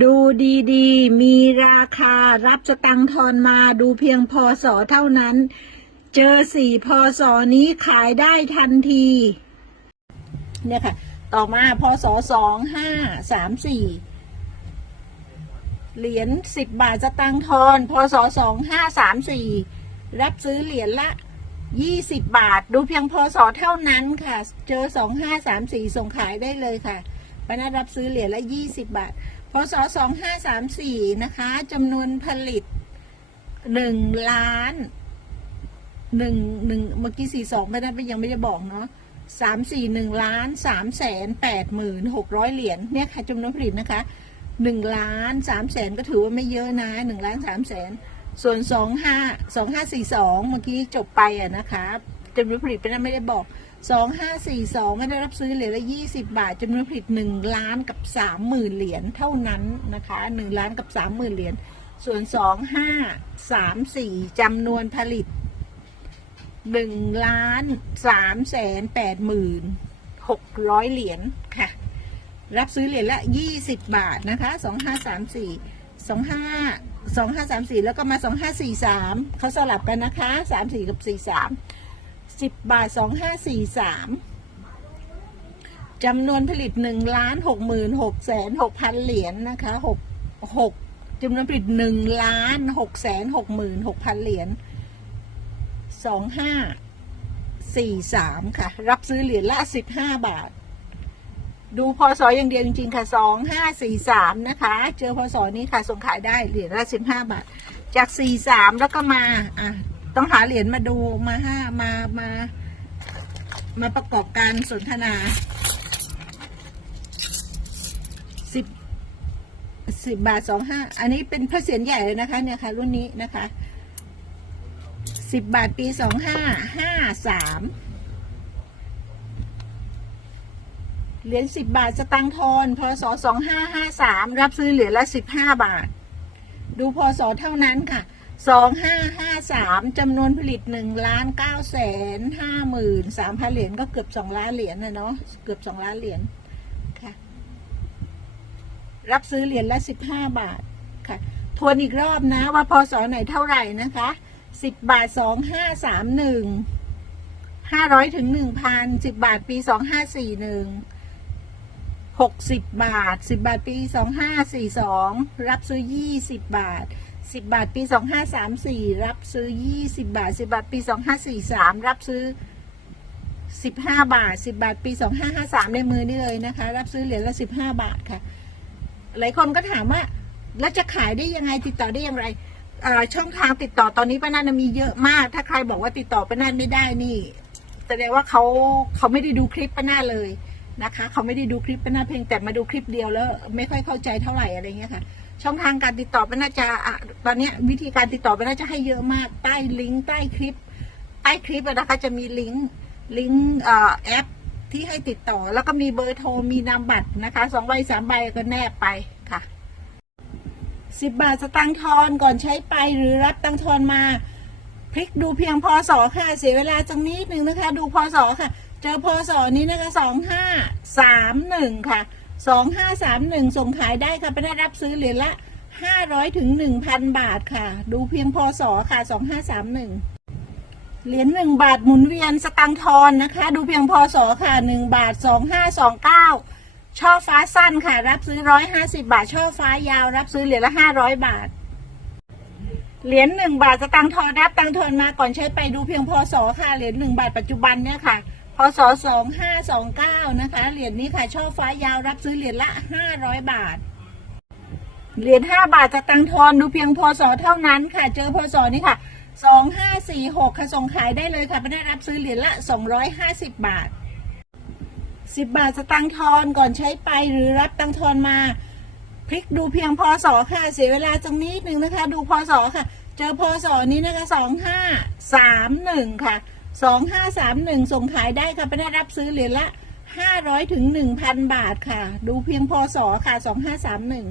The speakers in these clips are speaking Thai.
ดูดีๆ มีราคารับสตังทอนมาดูเพียงพอสอเท่านั้น เจอสี่พอสอนี้ขายได้ทันที เนี่ยค่ะ ต่อมาพศสองห้าสามสี่เหรียญสิบบาทสตังทอนพศสองห้าสามสี่รับซื้อเหรียญละยี่สิบบาท ดูเพียงพศเท่านั้นค่ะ เจอสองห้าสามสี่ส่งขายได้เลยค่ะ ปนัดรับซื้อเหรียญละยี่สิบบาท พศสองห้าสามสี่นะคะจำนวนผลิตหนึ่งล้านหนึ่งหนึ่งเมื่อกี้สี่สองไม่ได้ยังไม่ได้บอกเนาะสามสี่หนึ่งล้านสามแสนแปดหมื่นหกร้อยเหรียญเนี่ยค่ะจำนวนผลิตนะคะหนึ่งล้านสามแสนก็ถือว่าไม่เยอะนะหนึ่งล้านสามแสนส่วนสองห้าสองห้าสี่สองเมื่อกี้จบไปอะนะคะ จำนวนผลิตเป็นไม่ได้บอกสองห้าสี่สองไม่ได้รับซื้อเหรียญละยี่สิบบาทจำนวนผลิตหนึ่งล้านกับสามหมื่นเหรียญเท่านั้นนะคะหนึ่งล้านกับสามหมื่นเหรียญส่วนสองห้าสามสี่จำนวนผลิตหนึ่งล้านสามแสนแปดหมื่นหกร้อยเหรียญค่ะ รับซื้อเหรียญละยี่สิบบาทนะคะสองห้าสามสี่สองห้าสองห้าสามสี่แล้วก็มาสองห้าสี่สามเขาสลับกันนะคะสามสี่กับสี่สาม สิบบาทสองห้าสี่สามจำนวนผลิตหนึ่งล้านหกหมื่นหกแสนหกพันเหรียญนะคะหกหกจำนวนผลิตหนึ่งล้านหกแสนหกหมื่นหกพันเหรียญสองห้าสี่สามค่ะ รับซื้อเหรียญละสิบห้าบาท ดูพศออย่างเดียวจริงๆค่ะสองห้าสี่สามนะคะ เจอพศนี้ค่ะส่งขายได้เหรียญละสิบห้าบาท จากสี่สามแล้วก็มาอะ ต้องหาเหรียญมาดูมาห้ามามา มาประกอบการสนทนาสิบสิบบาทสองห้าอันนี้เป็นพระเศียรใหญ่เลยนะคะ เนี่ยค่ะ รุ่นนี้นะคะสิบบาทปีสองห้าห้าสามเหรียญสิบบาทสตังทอนพศสองห้าห้าสามรับซื้อเหรียญละสิบห้าบาท ดูพศเท่านั้นค่ะ สองห้าห้าสามจำนวนผลิตหนึ่งล้านเก้าแสนห้าหมื่นสามพันเหรียญก็เกือบสองล้านเหรียญนะเนาะเกือบสองล้านเหรียญค่ะ รับซื้อเหรียญละสิบห้าบาทค่ะ ทวนอีกรอบนะว่าพศไหนเท่าไหร่นะคะสิบบาทสองห้าสามหนึ่งห้าร้อยถึงหนึ่งพันสิบบาทปีสองห้าสี่หนึ่งหกสิบบาทสิบบาทปีสองห้าสี่สองรับซื้อยี่สิบบาท สิบบาท ปีสองห้าสามสี่รับซื้อยี่สิบาทสิบาท ปีสองห้าสี่สามรับซื้อสิบห้าบาทสิบบาท ปีสองห้าห้าสามในมือนี่เลยนะคะ รับซื้อเหรียญละสิบห้าบาทค่ะ หลายคนก็ถามว่าแล้วจะขายได้ยังไงติดต่อได้อย่างไรช่องทางติดต่อตอนนี้ป้านันมีเยอะมาก ถ้าใครบอกว่าติดต่อป้านันไม่ได้นี่แสดงว่าเขาเขาไม่ได้ดูคลิปป้านันเลยนะคะ เขาไม่ได้ดูคลิปเป็นหน้าเพลงแต่มาดูคลิปเดียวแล้ว ไม่ค่อยเข้าใจเท่าไหร่อะไรเงี้ยค่ะ ช่องทางการติดต่อเป็นน่าจะอะตอนเนี้ยวิธีการติดต่อเป็นน่าจะให้เยอะมากใต้ลิงก์ใต้คลิป ใต้คลิปอะนะคะจะมีลิงก์ลิงก์เอ่อแอปที่ให้ติดต่อ แล้วก็มีเบอร์โทรมีนามบัตรนะคะสองใบสามใบก็แนบไปค่ะสิบบาทสตังค์ทอนก่อนใช้ไปหรือรับตังค์ทอนมา พลิกดูเพียงพศค่ะ เสียเวลาจังนิดนึงนะคะ ดูพศค่ะ เจอพศนี้นะคะสองห้าสามหนึ่งค่ะ สองห้าสามหนึ่งส่งขายได้ค่ะไปได้รับซื้อเหรียญละห้าร้อยถึงหนึ่งพันบาทค่ะ ดูเพียงพศค่ะสองห้าสามหนึ่งเหรียญหนึ่งบาทหมุนเวียนสตังทอนนะคะ ดูเพียงพศค่ะหนึ่งบาทสองห้าสองเก้าช่อฟ้าสั้นค่ะ รับซื้อร้อยห้าสิบาท ช่อฟ้ายาว รับซื้อเหรียญละห้าร้อยบาทเหรียญหนึ่งบาทสตังทอนรับตังทอนมาก่อนใช้ไปดูเพียงพศค่ะเหรียญหนึ่งบาทปัจจุบันเนี่ยค่ะ ศสองห้าสองเก้านะคะ เหรียญนี้ค่ะ ช่อฟ้ายาวรับซื้อเหรียญละห้าร้อยบาท เหรียญห้าบาทสตังทอนดูเพียงพศเท่านั้นค่ะ เจอพศนี้ค่ะสองห้าสี่หกค่ะ ส่งขายได้เลยค่ะไม่ได้รับซื้อเหรียญละสองร้อยห้าสิบบาทสิบบาทสตังทอนก่อนใช้ไปหรือรับตังทอนมาพลิกดูเพียงพศค่ะ เสียเวลาจังนิดหนึ่งนะคะ ดูพศค่ะ เจอพศนี้นะคะสองห้าสามหนึ่งค่ะ สองห้าสามหนึ่งส่งขายได้ค่ะไปได้รับซื้อเหรียญละห้าร้อยถึงหนึ่งพันบาทค่ะ ดูเพียงพศค่ะสองห้าสามหนึ่ง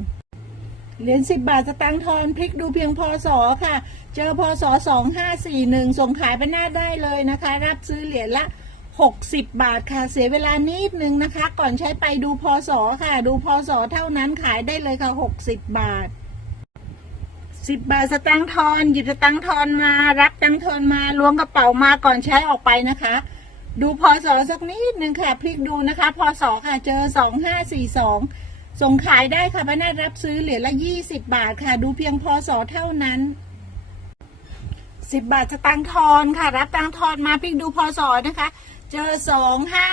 เหรียญสิบบาทสตังค์ทอนพลิกดูเพียงพศค่ะ เจอพศสองห้าสี่หนึ่งส่งขายไปหน้าได้เลยนะคะ รับซื้อเหรียญละหกสิบบาทค่ะ เสียเวลานิดนึงนะคะ ก่อนใช้ไปดูพอสอค่ะ ดูพอสอเท่านั้นขายได้เลยค่ะหกสิบบาท สิบบาทสตังค์ทอนหยิบสตังค์ทอนมารับตังค์ทอนมาล้วงกระเป๋ามาก่อนใช้ออกไปนะคะ ดูพอสอสักนิดนึงค่ะ พลิกดูนะคะพอสอค่ะเจอสองห้าสี่สองส่งขายได้ค่ะพนักรับซื้อเหรียญละยี่สิบบาทค่ะ ดูเพียงพอสอเท่านั้นสิบบาทจะตังค์ทอนค่ะ รับตังค์ทอนมาพลิกดูพอสอนะคะ เจอสองห้า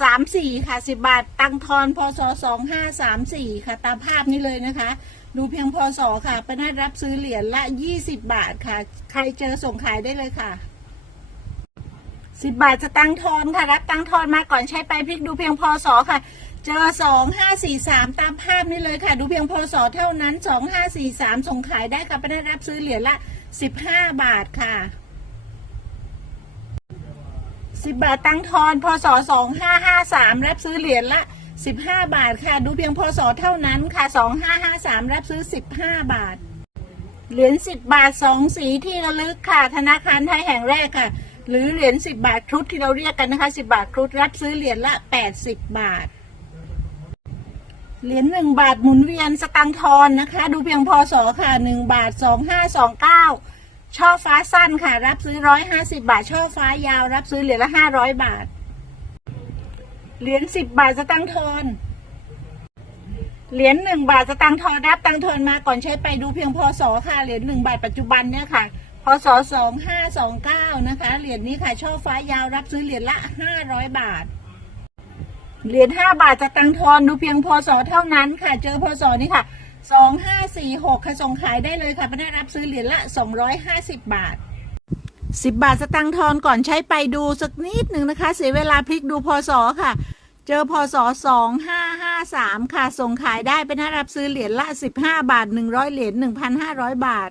สามสี่ค่ะสิบบาทตังค์ทอนพศสองห้าสามสี่ค่ะ ตามภาพนี้เลยนะคะ ดูเพียงพศค่ะ เป็นได้รับซื้อเหรียญละยี่สิบบาทค่ะ ใครเจอส่งขายได้เลยค่ะสิบบาทจะตังค์ทอนค่ะ รับตังค์ทอนมาก่อนใช้ไปพลิกดูเพียงพศค่ะ เจอสองห้าสี่สามตามภาพนี้เลยค่ะ ดูเพียงพศเท่านั้นสองห้าสี่สามส่งขายได้ค่ะ เป็นได้รับซื้อเหรียญละสิบห้าบาทค่ะสิบบาทตังค์ทอนพศสองห้าห้าสามรับซื้อเหรียญละ สิบห้าบาทค่ะ ดูเพียงพศเท่านั้นค่ะสองห้าห้าสามรับซื้อสิบห้าบาท เหรียญสิบบาทสองสีที่ระลึกค่ะ ธนาคารไทยแห่งแรกค่ะ หรือเหรียญสิบบาทครุฑที่เราเรียกกันนะคะสิบาทครุฑรับซื้อเหรียญละแปดสิบบาท เหรียญหนึ่งบาทหมุนเวียนสตังค์ทอนนะคะ ดูเพียงพศค่ะหนึ่งบาทสองห้าสองเก้าช่อฟ้าสั้นค่ะ รับซื้อร้อยห้าสิบาท ช่อฟ้ายาว รับซื้อเหรียญละห้าร้อยบาท เหรียญสิบบาทสตังค์ทอน เหรียญหนึ่งบาทสตังค์ทอนรับตังค์ทอนมาก่อนใช้ไปดูเพียงพศค่ะ เหรียญหนึ่งบาทปัจจุบันเนี่ยค่ะ พศสองห้าสองเก้านะคะ เหรียญนี้ค่ะช่อฟ้ายาวรับซื้อเหรียญละห้าร้อยบาท เหรียญห้าบาทสตังค์ทอนดูเพียงพศเท่านั้นค่ะ เจอพศนี้ค่ะสองห้าสี่หกค่ะส่งขายได้เลยค่ะไม่ได้รับซื้อเหรียญละสองร้อยห้าสิบบาท สิบบาทสตังค์ทอนก่อนใช้ไปดูสักนิดหนึ่งนะคะ เสียเวลาพลิกดูพศค่ะ เจอพศสองห้าห้าสามค่ะ ส่งขายได้เป็นได้รับซื้อเหรียญละสิบห้าบาทหนึ่งร้อยเหรียญหนึ่งพันห้าร้อยบาท